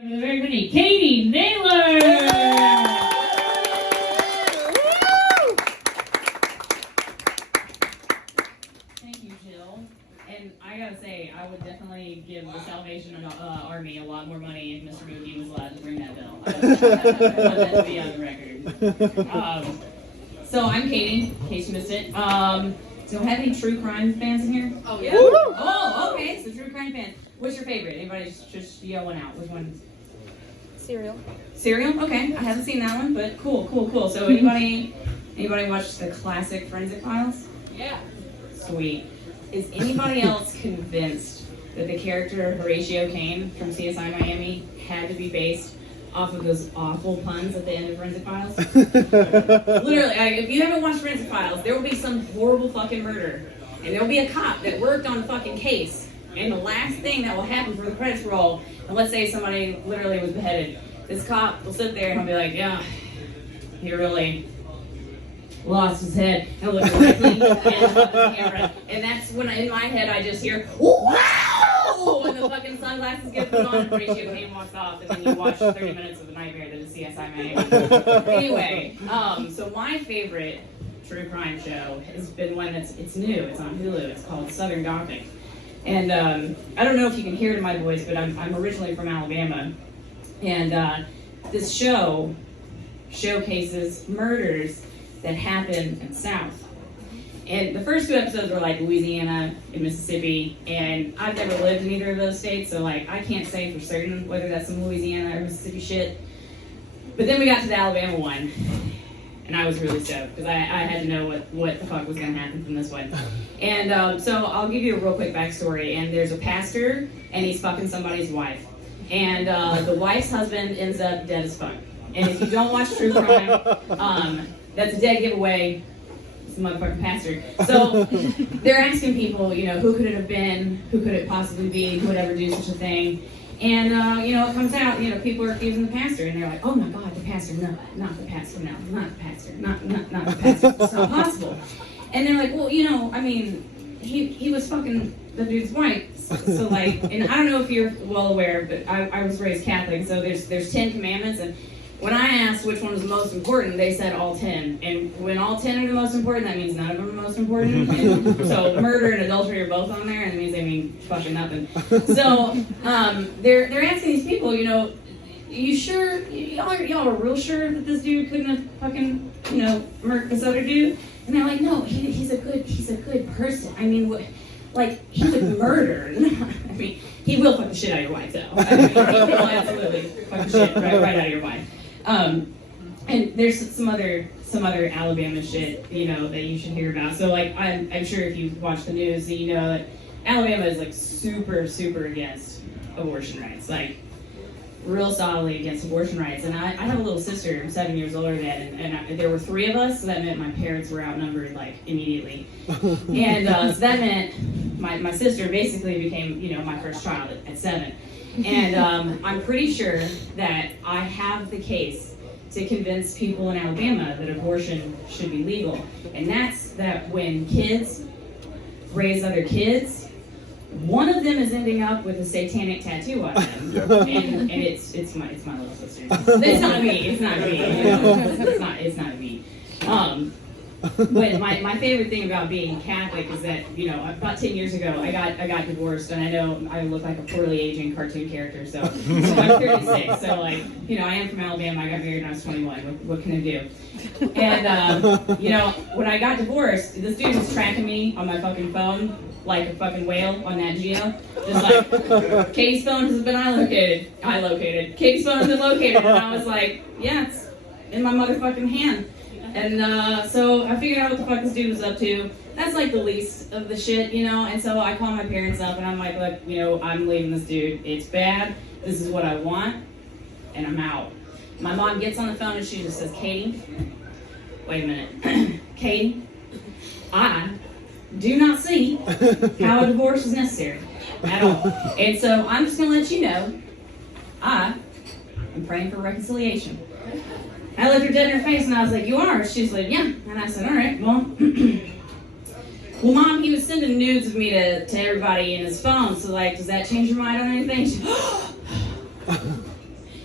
Everybody, Katie Naylor! Thank you, Jill. And I gotta say, I would definitely give the Salvation Army a lot more money if Mr. Mookie was allowed to ring that bell. I want that to be on the record. So I'm Katie, in case you missed it. So have any true crime fans in here? Oh, yeah. Oh, okay, so true crime fans. What's your favorite? Anybody just yell one out. Which one? Serial? Okay, I haven't seen that one, but cool. So anybody watch the classic Forensic Files? Yeah. Sweet. Is anybody else convinced that the character Horatio Kane from CSI Miami had to be based off of those awful puns at the end of Forensic Files? Literally, if you haven't watched Forensic Files, there will be some horrible fucking murder, and there will be a cop that worked on the fucking case, and the last thing that will happen for the credits roll, and let's say somebody literally was beheaded, this cop will sit there and he'll be like, yeah, he really lost his head, and look directly at the fucking camera, and that's when in my head I just hear, wow, when the fucking sunglasses get put on and Horatio Kane walks off, and then you watch 30 minutes of a nightmare that is CSI Miami. Anyway, so my favorite true crime show has been one it's new, it's on Hulu, it's called Southern Gothic. And I don't know if you can hear it in my voice, but I'm originally from Alabama. And this show showcases murders that happen in the South. And the first two episodes were like Louisiana and Mississippi, and I've never lived in either of those states, so like I can't say for certain whether that's some Louisiana or Mississippi shit. But then we got to the Alabama one, and I was really stoked because I had to know what the fuck was going to happen from this one. And so I'll give you a real quick backstory. And there's a pastor, and he's fucking somebody's wife. And the wife's husband ends up dead as fuck. And if you don't watch true crime, that's a dead giveaway. It's the motherfucking pastor. So they're asking people, who could it have been? Who could it possibly be? Who would ever do such a thing? And, it comes out, people are accusing the pastor, and they're like, oh my God, the pastor, no, not the pastor, no, not the pastor, not the pastor, it's not possible. And they're like, well, he was fucking the dude's wife, so like, and I don't know if you're well aware, but I was raised Catholic, so there's 10 commandments, and when I asked which one was the most important, they said all 10. And when all 10 are the most important, that means none of them are most important. And so murder and adultery are both on there, and it means they mean fucking nothing. So they're asking these people, you sure, y'all are real sure that this dude couldn't have fucking, murked this other dude? And they're like, no, he's a good person. I mean, he would murder. I mean, he will fuck the shit out of your wife, though. I mean, he will absolutely fuck the shit right out of your wife. And there's some other Alabama shit, that you should hear about. So, like, I'm sure if you watch the news, that you know that Alabama is, like, super against abortion rights. Like, real solidly against abortion rights. And I have a little sister, I'm 7 years older than that, and there were 3 of us, so that meant my parents were outnumbered, like, immediately. And so that meant my sister basically became, my first child at 7. And I'm pretty sure that I have the case to convince people in Alabama that abortion should be legal. And that's that when kids raise other kids, one of them is ending up with a satanic tattoo on them, and it's my little sister. It's not me. It's not me. But my favorite thing about being Catholic is that about 10 years ago I got divorced, and I know I look like a poorly aging cartoon character. So I'm 36. So I am from Alabama. I got married when I was 21. What can I do? And when I got divorced, this dude was tracking me on my fucking phone like a fucking whale on that Geo. Just like, Katie's phone has been I located. Katie's phone has been located. And I was like, yeah, it's in my motherfucking hand. And so I figured out what the fuck this dude was up to. That's like the least of the shit, And so I call my parents up and I'm like, look, I'm leaving this dude. It's bad. This is what I want. And I'm out. My mom gets on the phone and she just says, Katie, wait a minute. Katie, I do not see how a divorce is necessary at all. And so I'm just going to let you know, I am praying for reconciliation. I looked her dead in her face and I was like, you are? She's like, yeah. And I said, all right, well, Mom, he was sending nudes of me to everybody in his phone, so like, does that change your mind on anything? She,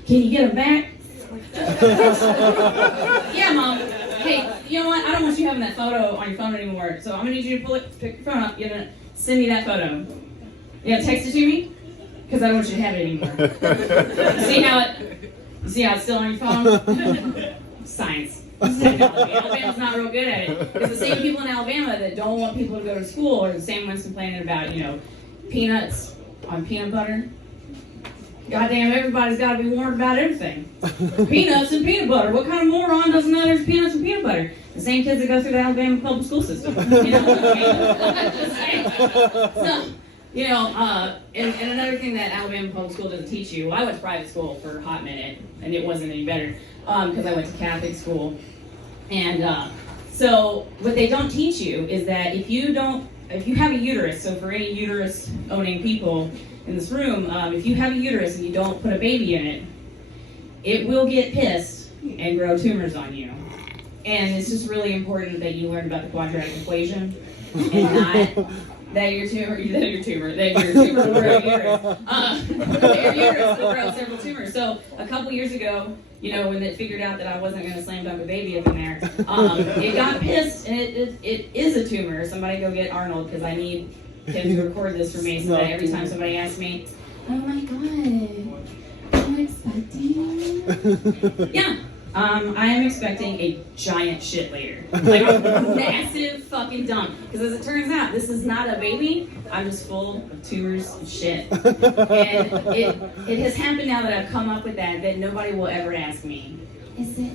Can you get them back? Yeah, Mom. Hey, you know what? I don't want you having that photo on your phone anymore. So I'm gonna need you to pick your phone up. You're gonna send me that photo. You gonna text it to me? Because I don't want you to have it anymore. You see how it's still on your phone? Science. Technology. Alabama's not real good at it. It's the same people in Alabama that don't want people to go to school are the same ones complaining about, peanuts on peanut butter. Goddamn, everybody's got to be warned about everything. Peanuts and peanut butter. What kind of moron doesn't know there's peanuts and peanut butter? The same kids that go through the Alabama public school system. And another thing that Alabama public school doesn't teach you, well, I went to private school for a hot minute, and it wasn't any better, because I went to Catholic school. And so what they don't teach you is that if you have a uterus, so for any uterus-owning people in this room, if you have a uterus and you don't put a baby in it, it will get pissed and grow tumors on you. And it's just really important that you learn about the quadratic equation and not that your tumor will grow a uterus. Your uterus will grow several tumors. So a couple years ago, when they figured out that I wasn't going to slam dunk a baby up in there, it got pissed, and it is a tumor. Somebody go get Arnold, because I need him to record this for me, so that every time somebody asks me, oh my god, I'm expecting. Yeah. I am expecting a giant shit later. Like a massive fucking dump. Because as it turns out, this is not a baby. I'm just full of tumors and shit. And it has happened now that I've come up with that nobody will ever ask me,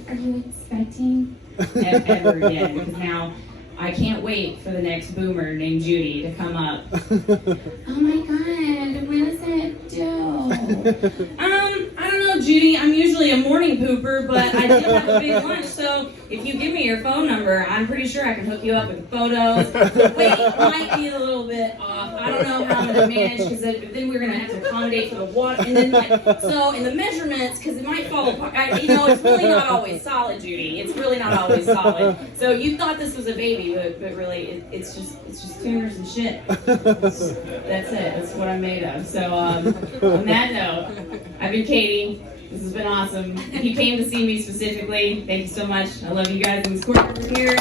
are you expecting? Ever again. Because now I can't wait for the next boomer named Judy to come up. Oh my god, when does it due? I don't know, Judy. I'm usually a morning pooper, but I did have a big lunch, so if you give me your phone number, I'm pretty sure I can hook you up with photos. The weight might be a little bit off. I don't know how I'm going to manage, because then we're going to have to accommodate for the water. And then, in the measurements, because it might fall apart. It's really not always solid, Judy. It's really not always solid. So you thought this was a baby, but really, it's just tumors and shit. That's it. That's what I'm made of. So on that note, I've been Katie. This has been awesome. If you came to see me specifically, thank you so much. I love you guys in this corner over here.